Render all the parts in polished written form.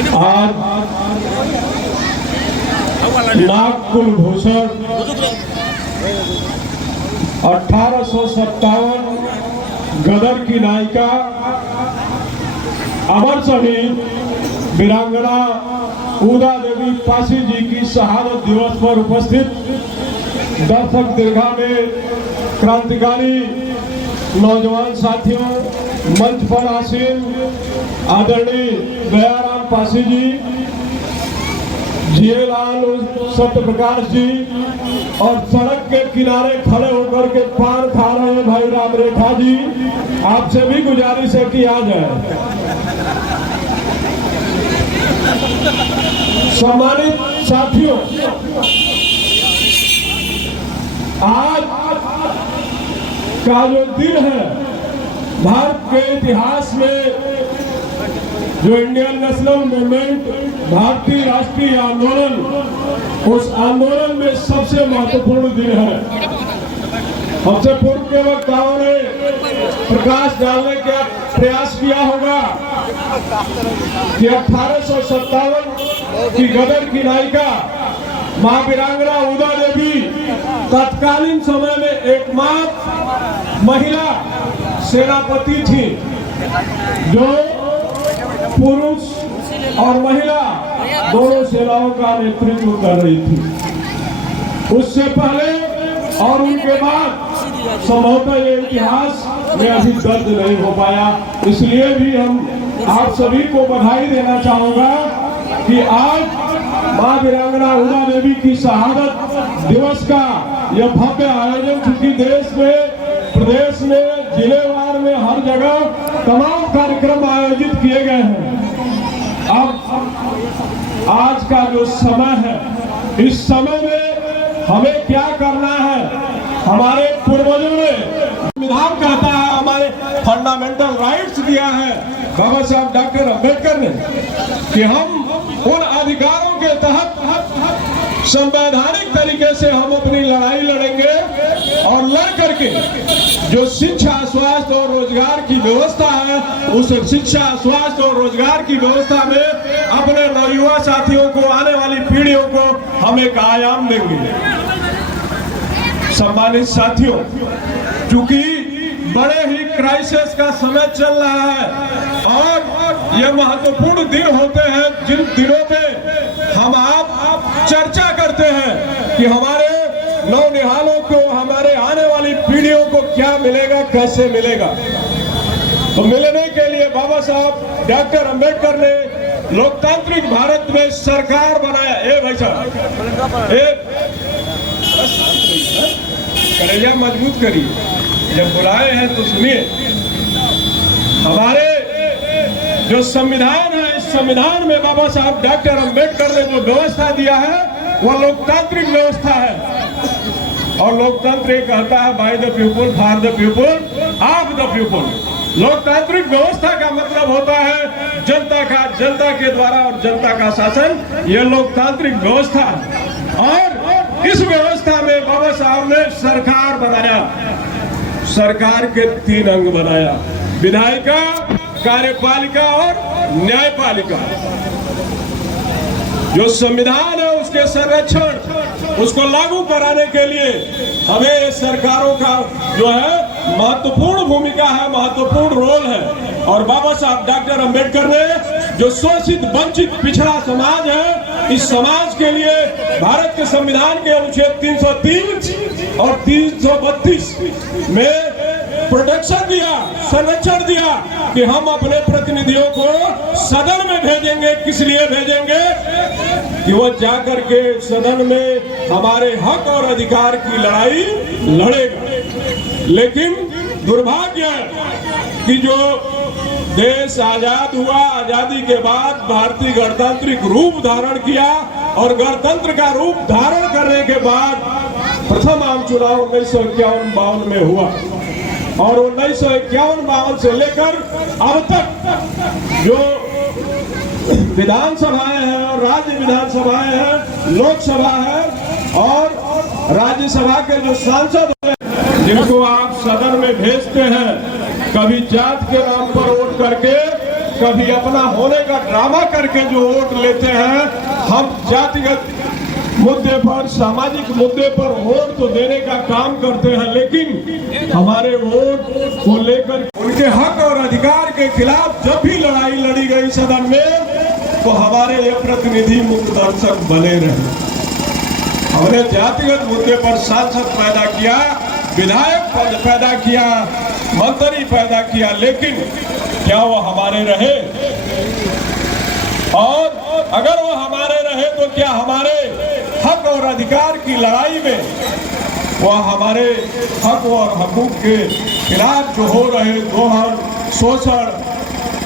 आज नागकुलभूषण 1857 गदर की नायिका अमर शहीद वीरांगना उदा देवी पासी जी की शहादत दिवस पर उपस्थित दर्शक दीर्घा में क्रांतिकारी नौजवान साथियों, मंच पर आसीन आदरणीय दयाराम पासी जी, जीएलाल सत्यप्रकाश जी और सड़क के किनारे खड़े होकर के पान खा रहे भाई राम रेखा जी, आपसे भी गुजारिश है कि आ जाए। सम्मानित साथियों, आज का जो दिन है, भारत के इतिहास में जो इंडियन नेशनल मूवमेंट, भारतीय राष्ट्रीय आंदोलन, उस आंदोलन में सबसे महत्वपूर्ण दिन है। हमसे पूर्व के वक्ताओं ने प्रकाश डालने का प्रयास किया होगा कि 1857 की गदर की नायिका मां वीरांगना उदा देवी तत्कालीन समय में एकमात्र महिला सेनापति थी जो पुरुष और महिला दोनों सेनाओं का नेतृत्व कर रही थी। उससे पहले और उनके बाद संभवतः ये इतिहास में अभी दर्ज नहीं हो पाया। इसलिए भी हम आप सभी को बधाई देना चाहूंगा कि आज मां वीरांगना उदा देवी की शहादत दिवस का यह भव्य आयोजन, चूंकि देश में, प्रदेश में, जिलेवार में हर जगह तमाम कार्यक्रम आयोजित किए गए हैं। अब आज का जो समय है, इस समय में हमें क्या करना है? हमारे पूर्वजों ने संविधान कहता है, हमारे फंडामेंटल राइट्स दिया है बाबा साहब डॉक्टर अम्बेडकर ने, कि हम उन अधिकारों के तहत संवैधानिक तरीके से हम अपनी लड़ाई लड़ेंगे और लड़ करके जो शिक्षा, स्वास्थ्य और रोजगार की व्यवस्था है, उस शिक्षा, स्वास्थ्य और रोजगार की व्यवस्था में अपने नवयुवा साथियों को, आने वाली पीढ़ियों को हम एक आयाम देंगे। सम्मानित साथियों, चूंकि बड़े ही क्राइसिस का समय चल रहा है और ये महत्वपूर्ण दिन होते हैं जिन दिनों पे हम आप चर्चा करते हैं कि हमारे नौनिहालों को, हमारे आने वाली पीढ़ियों को क्या मिलेगा, कैसे मिलेगा। तो मिलने के लिए बाबा साहब डॉक्टर अम्बेडकर ने लोकतांत्रिक भारत में सरकार बनाया। भाई साहब, कलेजा मजबूत करिए, जब बुलाए हैं तो सुनिए। हमारे जो संविधान है, इस संविधान में बाबा साहब डॉक्टर अम्बेडकर ने जो व्यवस्था दिया है वह लोकतांत्रिक व्यवस्था है। और लोकतंत्र ये कहता है by the people, for the people, of the people. लोकतांत्रिक व्यवस्था का मतलब होता है जनता का, जनता के द्वारा और जनता का शासन, यह लोकतांत्रिक व्यवस्था है। और इस व्यवस्था में बाबा साहब ने सरकार बनाया। सरकार के 3 अंग बनाया: विधायिका, कार्यपालिका और न्यायपालिका। जो संविधान है उसके संरक्षण, उसको लागू कराने के लिए हमें सरकारों का जो है महत्वपूर्ण भूमिका है, महत्वपूर्ण रोल है। और बाबा साहब डॉक्टर अम्बेडकर ने जो शोषित, वंचित, पिछड़ा समाज है, इस समाज के लिए भारत के संविधान के अनुच्छेद 303 और 332 में प्रोटेक्शन दिया, संरक्षण दिया कि हम अपने प्रतिनिधियों को सदन में भेजेंगे। किस लिए भेजेंगे? कि वो जाकर के सदन में हमारे हक और अधिकार की लड़ाई लड़ेगा। लेकिन दुर्भाग्य है कि जो देश आजाद हुआ, आजादी के बाद भारतीय गणतांत्रिक रूप धारण किया और गणतंत्र का रूप धारण करने के बाद प्रथम आम चुनाव 1951-52 में हुआ और 1951-52 से लेकर अब तक जो विधानसभाएं हैं और राज्य विधानसभाएं हैं, लोकसभा है और राज्यसभा के जो सांसद हैं, जिनको आप सदन में भेजते हैं, कभी जात के नाम पर वोट करके, कभी अपना होने का ड्रामा करके जो वोट लेते हैं, हम जातिगत मुद्दे पर, सामाजिक मुद्दे पर वोट तो देने का काम करते हैं, लेकिन हमारे वोट को लेकर उनके हक और अधिकार के खिलाफ जब भी लड़ाई लड़ी गई सदन में, तो हमारे ये प्रतिनिधि मुक्त दर्शक बने रहे। हमने जातिगत मुद्दे पर सांसद पैदा किया, विधायक पैदा किया, मंत्री पैदा किया, लेकिन क्या वो हमारे रहे? और अगर वो हमारे रहे तो क्या हमारे हक और अधिकार की लड़ाई में वह हमारे हक और हकूक के खिलाफ जो हो रहे दोहन, शोषण,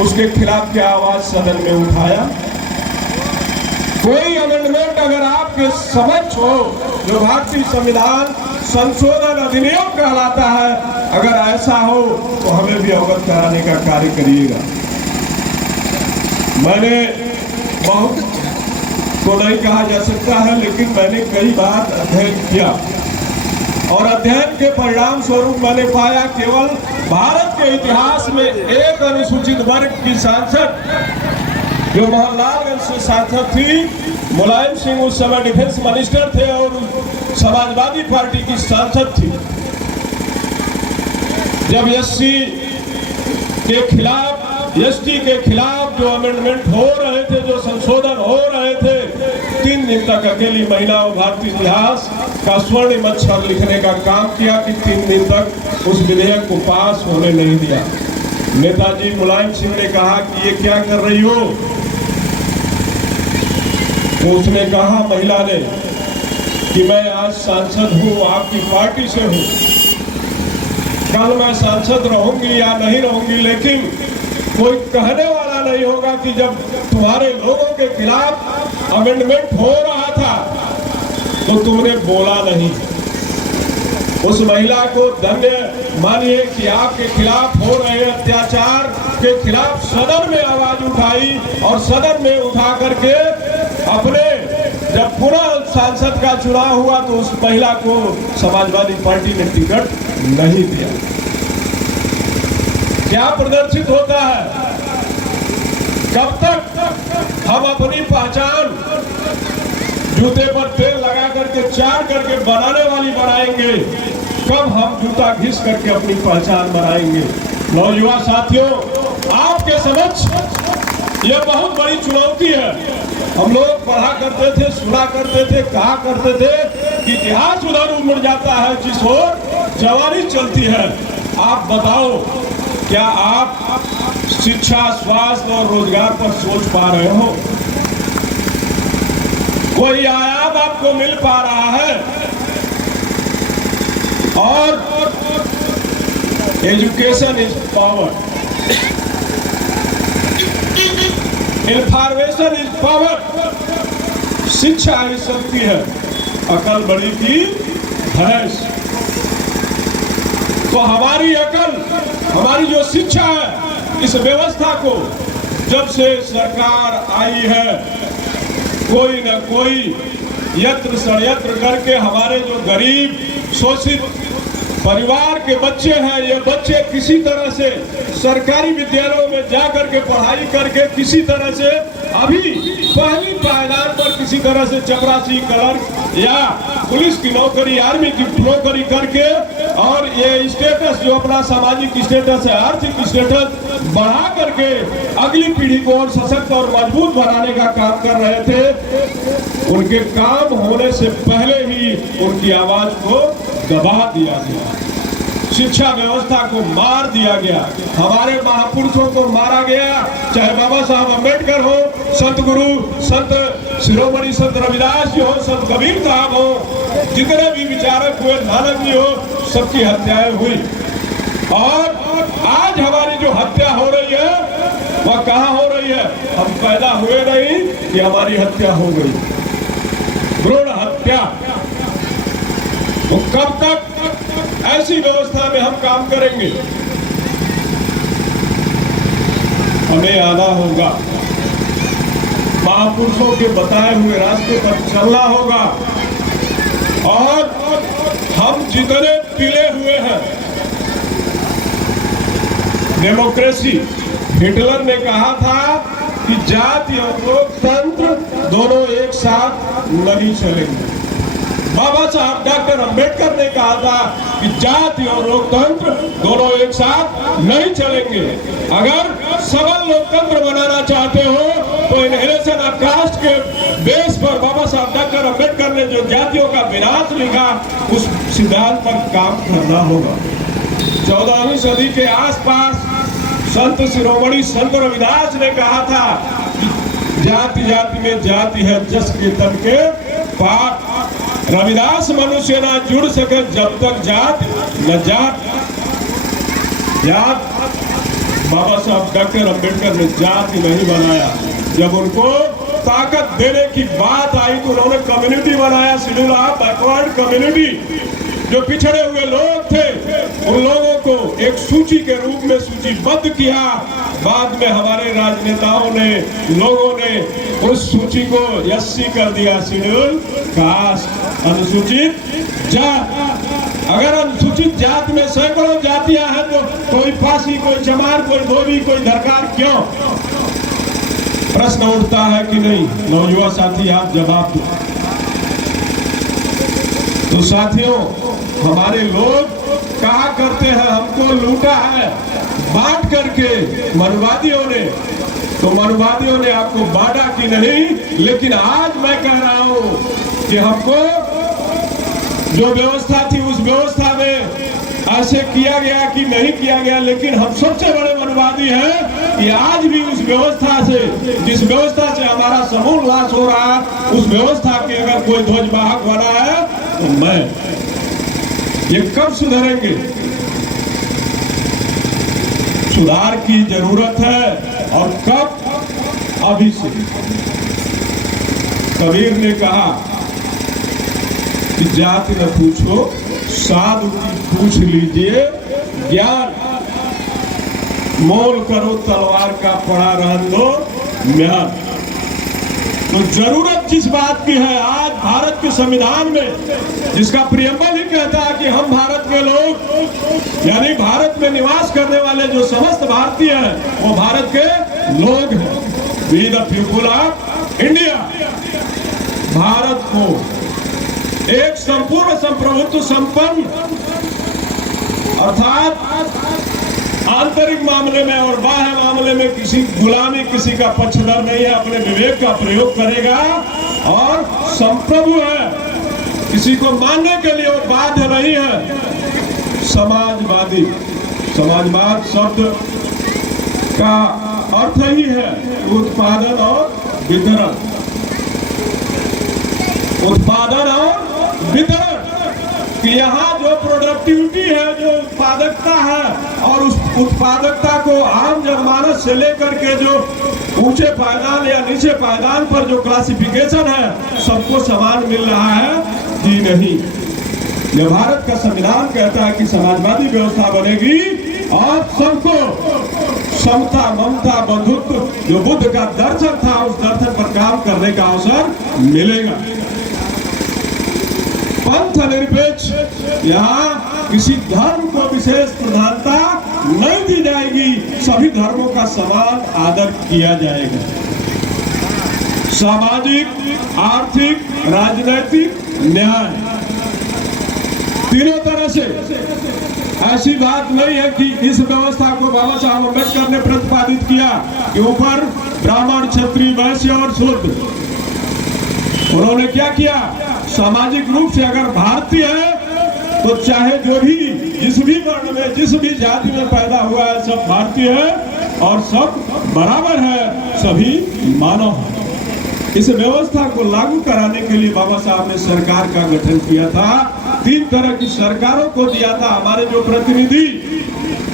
उसके खिलाफ क्या आवाज सदन में उठाया? कोई अमेंडमेंट अगर आपके समक्ष हो, जो भारतीय संविधान संशोधन अधिनियम कहलाता है, अगर ऐसा हो तो हमें भी अवगत कराने का कार्य करिएगा। मैंने बहुत तो नहीं कहा जा सकता है, लेकिन मैंने कई बार अध्ययन किया और अध्ययन के परिणाम स्वरूप मैंने पाया केवल भारत के इतिहास में एक अनुसूचित वर्ग की सांसद जो मोहनलालगंज से सांसद थी, मुलायम सिंह उस समय डिफेंस मिनिस्टर थे और समाजवादी पार्टी की सांसद थी। जब एससी के खिलाफ, एसटी के खिलाफ जो अमेंडमेंट हो रहे थे, जो संशोधन हो रहे थे, 3 दिन तक अकेली महिला और भारतीय इतिहास का स्वर्णिम अक्षर लिखने का काम किया कि 3 दिन तक उस विधेयक को पास होने नहीं दिया। नेताजी मुलायम सिंह ने कहा कि ये क्या कर रही हो? तो उसने कहा, महिला ने, कि मैं आज सांसद हूँ, आपकी पार्टी से हूँ, कल मैं सांसद रहूंगी या नहीं रहूंगी, लेकिन कोई कहने वाला नहीं होगा कि जब तुम्हारे लोगों के खिलाफ अमेंडमेंट हो रहा था तो तुमने बोला नहीं। उस महिला को धन्य मानिए कि आपके खिलाफ हो रहे अत्याचार के खिलाफ सदन में आवाज उठाई और सदन में उठा करके अपने जब पुनः सांसद का चुनाव हुआ तो उस महिला को समाजवादी पार्टी ने टिकट नहीं दिया। क्या प्रदर्शित होता है? कब तक हम अपनी पहचान जूते पर तेल लगा करके चार करके बनाने वाली बनाएंगे? कब हम जूता घिस करके अपनी पहचान बनाएंगे? नौजवान साथियों, आपके समक्ष यह बहुत बड़ी चुनौती है। हम लोग पढ़ा करते थे, सुना करते थे, कहा करते थे कि इतिहास उधर उमड़ जाता है जिस ओर जवानी चलती है। आप बताओ, क्या आप शिक्षा, स्वास्थ्य और रोजगार पर सोच पा रहे हो? कोई आयाम आपको मिल पा रहा है? और education is power, information is power, शिक्षा ही शक्ति है, अकल बड़ी की भैंस। तो हमारी अकल, हमारी जो शिक्षा है, इस व्यवस्था को जब से सरकार आई है, कोई न कोई यत्र षड्यंत्र करके हमारे जो गरीब शोषित परिवार के बच्चे हैं, ये बच्चे किसी तरह से सरकारी विद्यालयों में जा करके पढ़ाई करके किसी तरह से अभी पहली पायदान पर किसी तरह से चपरासी, क्लर्क या पुलिस की नौकरी, आर्मी की नौकरी करके और ये स्टेटस जो अपना सामाजिक स्टेटस है, आर्थिक स्टेटस बढ़ा करके अगली पीढ़ी को और सशक्त और मजबूत बनाने का काम कर रहे थे। उनके काम होने से पहले ही उनकी आवाज को दबा दिया गया, शिक्षा व्यवस्था को मार दिया गया, हमारे महापुरुषों को मारा गया, चाहे बाबा साहब अम्बेडकर हो, संत गुरु संत शिरोमणि संत रविदास जी हो, संत कबीर साहब हो, जितने भी विचारक हुए, नानक जी हो, सबकी हत्याएं हुई। और आज हमारी जो हत्या हो रही है वह कहाँ हो रही है? हम पैदा हुए नहीं कि हमारी हत्या हो गई, भ्रूण हत्या। तो कब तक ऐसी व्यवस्था में हम काम करेंगे? हमें आना होगा, महापुरुषों के बताए हुए रास्ते पर चलना होगा और हम जितने पिले हुए हैं डेमोक्रेसी, हिटलर ने कहा था कि जाति और लोकतंत्र दोनों एक साथ नहीं चलेंगे। बाबा साहब डॉक्टर अंबेडकर ने कहा था कि जाति और लोकतंत्र दोनों एक साथ नहीं चलेंगे। अगर सबल लोकतंत्र बनाना चाहते हो तो इनहेरिटेशन ऑफ कास्ट के बेस पर बाबा साहब डॉक्टर अंबेडकर ने जो जातियों का विनाश लिखा, उस सिद्धांत पर काम करना होगा। 14वीं सदी के आसपास संत शिरोमणि संत रविदास ने कहा था कि जाति जाति में जाति है, जस के तन के पाठ। रविदास मनुष्य ना जुड़ सके जब तक जात न जात। जात बाबा साहब डॉक्टर अंबेडकर ने जाति नहीं बनाया। जब उनको ताकत देने की बात आई तो उन्होंने कम्युनिटी बनाया, शेड्यूल ऑफ बैकवर्ड कम्युनिटी। जो पिछड़े हुए लोग थे उन लोगों को एक सूची के रूप में सूचीबद्ध किया। बाद में हमारे राजनेताओं ने, लोगों ने उस सूची को SC कर दिया, शेड्यूल कास्ट, अनुसूचित जात। अगर अनुसूचित जात में सैकड़ों जातियां हैं तो कोई पासी, कोई चमार, कोई धोबी, कोई धरकार क्यों? प्रश्न उठता है कि नहीं? नौजुवान साथी आप जवाब दो। तो साथियों, हमारे लोग कहा करते हैं हमको लूटा है बांट करके मनुवादियों ने। तो मनुवादियों ने आपको बांटा कि नहीं, लेकिन आज मैं कह रहा हूं कि हमको जो व्यवस्था थी उस व्यवस्था में ऐसे किया गया कि नहीं किया गया, लेकिन हम सबसे बड़े मनुवादी हैं कि आज भी उस व्यवस्था से, जिस व्यवस्था से हमारा समूल नाश हो रहा है, उस व्यवस्था के अगर कोई ध्वजवाहक बना है तो मैं। ये कब सुधरेंगे? सुधार की जरूरत है। और कब? अभी से। कबीर ने कहा कि जाति न पूछो, साधु की पूछ लीजिए ज्ञान। मोल करो तलवार का, पड़ा रहन दो म्यान। तो जरूरत जिस बात की है, आज भारत के संविधान में जिसका प्रियम्बल ही कहता है कि हम भारत के लोग, यानी भारत में निवास करने वाले जो समस्त भारतीय हैं वो भारत के लोग हैं। We the people of India. Bharat को एक संपूर्ण संप्रभुत्व संपन्न, अर्थात आंतरिक मामले में और बाह्य मामले में किसी गुलामी, किसी का पक्षधर नहीं है, अपने विवेक का प्रयोग करेगा और संप्रभु है, किसी को मानने के लिए वो बाध्य नहीं है। समाजवादी, समाजवाद शब्द का अर्थ ही है उत्पादन और वितरण। उत्पादन और वितरण कि यहाँ जो प्रोडक्टिविटी है, जो उत्पादकता है, और उस उत्पादकता को आम जनमानस से लेकर के जो ऊंचे पायदान या नीचे पायदान पर जो क्लासिफिकेशन है, सबको समान मिल रहा है कि नहीं। यह भारत का संविधान कहता है कि समाजवादी व्यवस्था बनेगी और सबको समता, ममता, बंधुत्व जो बुद्ध का दर्शन था, उस दर्शन पर काम करने का अवसर मिलेगा। पंथ निरपेक्ष, यहाँ किसी धर्म को विशेष प्रधानता नहीं दी जाएगी, सभी धर्मों का समान आदर किया जाएगा। सामाजिक, आर्थिक, राजनैतिक न्याय, तीनों तरह से। ऐसी बात नहीं है कि इस व्यवस्था को बाबा साहब अम्बेडकर ने प्रतिपादित किया कि ऊपर ब्राह्मण, क्षत्रिय, वैश्य और शूद्र। उन्होंने क्या किया? सामाजिक रूप से अगर भारतीय है तो चाहे जो भी, जिस भी वर्ण में, जिस भी जाति में पैदा हुआ है, सब भारतीय है और सब बराबर है, सभी मानव है। इस व्यवस्था को लागू कराने के लिए बाबा साहब ने सरकार का गठन किया था। 3 तरह की सरकारों को दिया था। हमारे जो प्रतिनिधि,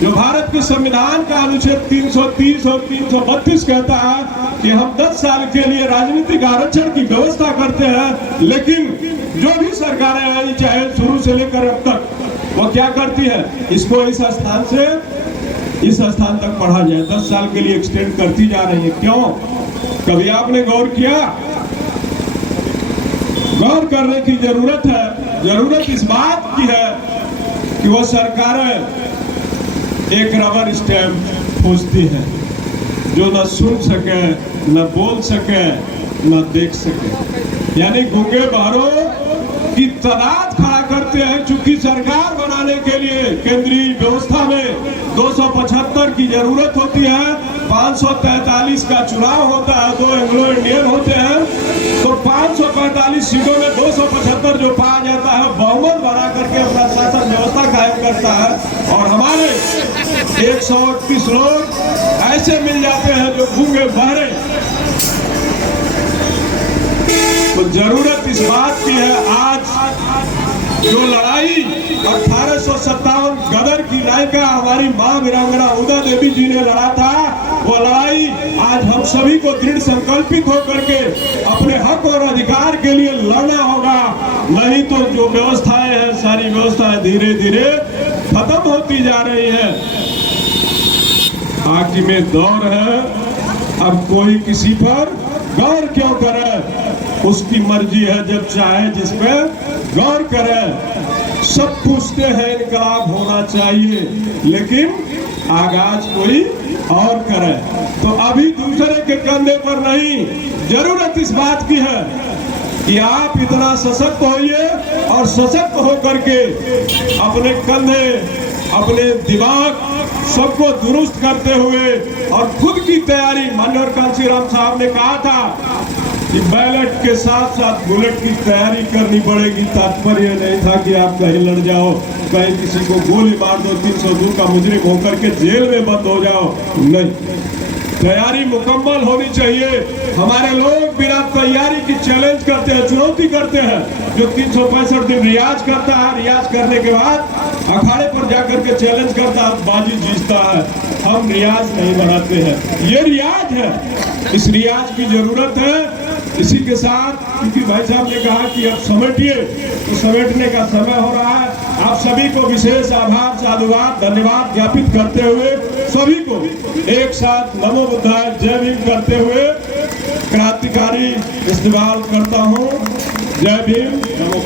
जो भारत के संविधान का अनुच्छेद 330 और 332 कहता है कि हम 10 साल के लिए राजनीतिक आरक्षण की व्यवस्था करते हैं, लेकिन जो भी सरकारें आई, चाहे शुरू से लेकर अब तक, वो क्या करती है? इसको इस स्थान से इस स्थान तक पढ़ा जाए, 10 साल के लिए एक्सटेंड करती जा रही है। क्यों? कभी आपने गौर किया? गौर करने की जरूरत है। जरूरत इस बात की है कि वो सरकारें एक रबर स्टैंप खोजती है जो न सुन सके, न बोल सके, न देख सके, यानी गूंगे बहरों की तादाद खड़ा करते हैं। चूंकि सरकार बनाने के लिए केंद्रीय व्यवस्था में 275 की जरूरत होती है, 543 का चुनाव होता है, 2 एंग्लो इंडियन होते हैं, तो 545 सीटों में 275 जो पाया जाता है बहुमत बना करके अपना शासन व्यवस्था कायम करता है। और हमारे 138 लोग ऐसे मिल जाते हैं जो गूंगे बहरे। तो जरूरत इस बात की है, आज जो लड़ाई 1857 गदर की नायिका हमारी मां वीरांगना उदा देवी जी ने लड़ा था, वो लड़ाई आज हम सभी को दृढ़ संकल्पित होकर के अपने हक और अधिकार के लिए लड़ना होगा। नहीं तो जो व्यवस्थाएं हैं, सारी व्यवस्थाएं धीरे धीरे खत्म होती जा रही है। आखिर में दौर है, अब कोई किसी पर गौर क्यों करे, उसकी मर्जी है, जब चाहे जिस पे गौर करे। सब पूछते हैं इनकलाब होना चाहिए, लेकिन आगाज कोई और करे। तो अभी दूसरे के कंधे पर नहीं, जरूरत इस बात की है कि आप इतना सशक्त होइए और सशक्त होकर के अपने कंधे, अपने दिमाग सबको दुरुस्त करते हुए और खुद की तैयारी, माननीय कांशीराम साहब ने कहा था कि बैलेट के साथ साथ बुलेट की तैयारी करनी पड़ेगी। तात्पर्य नहीं था कि आप कहीं लड़ जाओ, कहीं किसी को गोली मार दो, 302 का मुजरिम होकर के जेल में बंद हो जाओ, नहीं, तैयारी मुकम्मल होनी चाहिए। हमारे लोग बिना तैयारी की चैलेंज करते हैं, चुनौती करते हैं। जो 365 दिन रियाज करता है, रियाज करने के बाद अखाड़े पर जाकर के चैलेंज करता है, बाजी जीतता है। हम रियाज नहीं बनाते हैं, ये रियाज है, इस रियाज की जरूरत है। इसी के साथ, क्योंकि भाई साहब ने कहा कि अब समेटिए, तो समेटने का समय हो रहा है। आप सभी को विशेष आभार, साधुवाद, धन्यवाद ज्ञापित करते हुए सभी को एक साथ नमो बुद्धाय जय भीम करते हुए क्रांतिकारी इस्तेमाल करता हूँ। जय भीम, नमो।